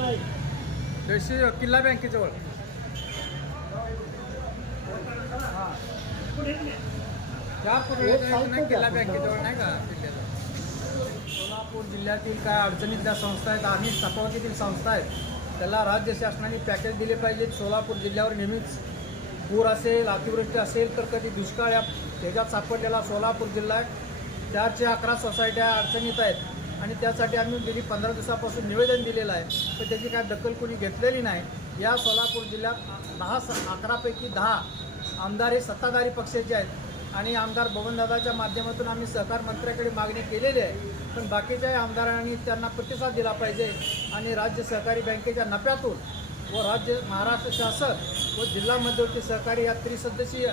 DC किल्ला बँकेजवळ. पूर्वी किल्ला बँकेजवळ नाही का? किल्ल्याला सोलापूर जिल्ह्यातील काय अडचणीतल्या संस्था आहेत आणि तपावतीतील संस्था आहेत त्याला राज्य शासनाने पॅकेज दिले पाहिजेत. सोलापूर जिल्ह्यावर नेहमीच पूर असेल अतिवृष्टी असेल तर कधी दुष्काळ या त्याच्यात सापडलेला सोलापूर जिल्हा आहे. चारशे अकरा सोसायट्या अडचणीत आहेत. आणि त्यासाठी आम्ही गेली पंधरा दिवसापासून निवेदन दिलेलं आहे. पण त्याची काय दखल कोणी घेतलेली नाही. या सोलापूर जिल्ह्यात दहा स अकरापैकी दहा आमदार हे सत्ताधारी पक्षाचे आहेत आणि आमदार बबनदादाच्या माध्यमातून आम्ही सहकार मंत्र्याकडे मागणी केलेली आहे. पण बाकीच्या आमदारांनी त्यांना प्रतिसाद दिला पाहिजे आणि राज्य सहकारी बँकेच्या नफ्यातून व राज्य महाराष्ट्र शासन व जिल्हा मध्यवर्ती सहकारी या त्रिसदस्यीय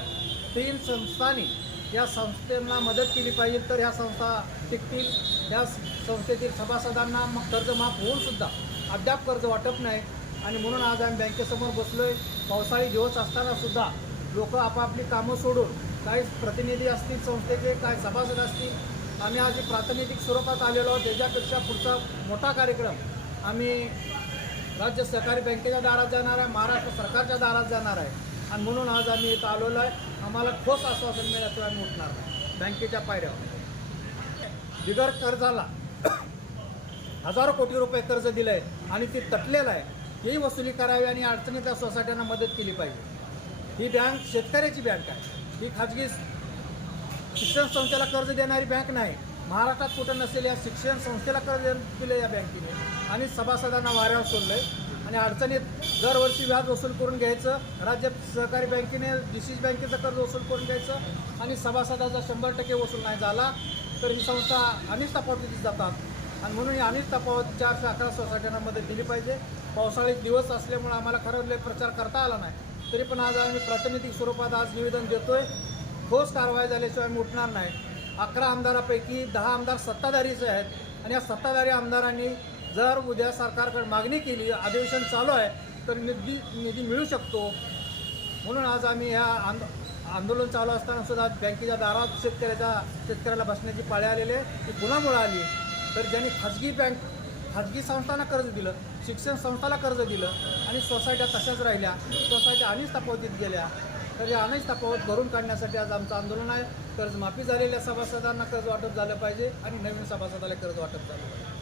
तीन संस्थांनी या संस्थेला मदत केली पाहिजे तर ह्या संस्था टिकतील. या संस्थेतील सभासदांना मग कर्ज माफ होऊन सुद्धा अद्याप कर्ज वाटप नाही. आणि म्हणून आज आम्ही बँकेसमोर बसलो आहे पावसाळी दिवस असताना सुद्धा लोक आपापली कामं सोडून काही प्रतिनिधी असतील संस्थेचे काय सभासद असतील आम्ही आज प्रातिनिधिक स्वरूपात आलेलो आहोत. त्याच्यापेक्षा पुढचा मोठा कार्यक्रम आम्ही राज्य सहकारी बँकेच्या दारात जाणार आहे महाराष्ट्र सरकारच्या दारात जाणार आहे. आणि म्हणून आज आम्ही इथं आलेलो आहे. आम्हाला ठोस आश्वासन मिळाल्याशिवाय आम्ही उठणार नाही. बँकेच्या पायऱ्यावर. बिगर कर्जाला हजारो कोटी रुपये कर्ज दिलं आहे आणि ते तटलेलं आहे. तेही वसुली करावी आणि अडचणीतल्या सोसायट्यांना मदत केली पाहिजे. ही बँक शेतकऱ्याची बँक आहे. ही खाजगी शिक्षण संस्थेला कर्ज देणारी बँक नाही. महाराष्ट्रात कुठं नसेल या शिक्षण संस्थेला कर्ज दिलं या बँकेने. आणि सभासदांना वाऱ्यावर आहे आणि अडचणीत दरवर्षी व्याज वसूल करून घ्यायचं राज्य सहकारी बँकेने डी सी बँकेचं कर्ज वसूल करून घ्यायचं आणि सभासदाचा शंभर टक्के वसूल नाही झाला तर ही संस्था अनिष्ट तपावतीत जातात. आणि म्हणून ही अनिष्ट तपावत चारशे अकरा सोसायट्यांमध्ये दिली पाहिजे. पावसाळी दिवस असल्यामुळे आम्हाला खरं लय प्रचार करता आला नाही. तरी पण आज आम्ही प्रातिनिधिक स्वरूपात आज निवेदन देतोय. ठोस कारवाई झाल्याशिवाय आम्ही उठणार नाही. अकरा आमदारापैकी दहा आमदार सत्ताधारीचे आहेत. आणि या सत्ताधारी आमदारांनी जर उद्या सरकारकडे मागणी केली अधिवेशन चालू आहे तर निधी निधी मिळू शकतो. म्हणून आज आम्ही ह्या आंदो आंदोलन चालू असताना सुद्धा बँकेच्या दारात शेतकऱ्याच्या शेतकऱ्याला बसण्याची पाळी आलेली आहे. ती पुन्हामुळे आली तर ज्यांनी खाजगी बँक खाजगी संस्थांना कर्ज दिलं शिक्षण संस्थाला कर्ज दिलं आणि सोसायट्या तशाच राहिल्या सोसायट्या अनेक तपावतीत गेल्या तर या अनेक तफावत भरून काढण्यासाठी आज आमचं आंदोलन आहे. कर्जमाफी झालेल्या सभासदांना कर्ज वाटप झालं पाहिजे आणि नवीन सभासदाला कर्ज वाटप झालं पाहिजे.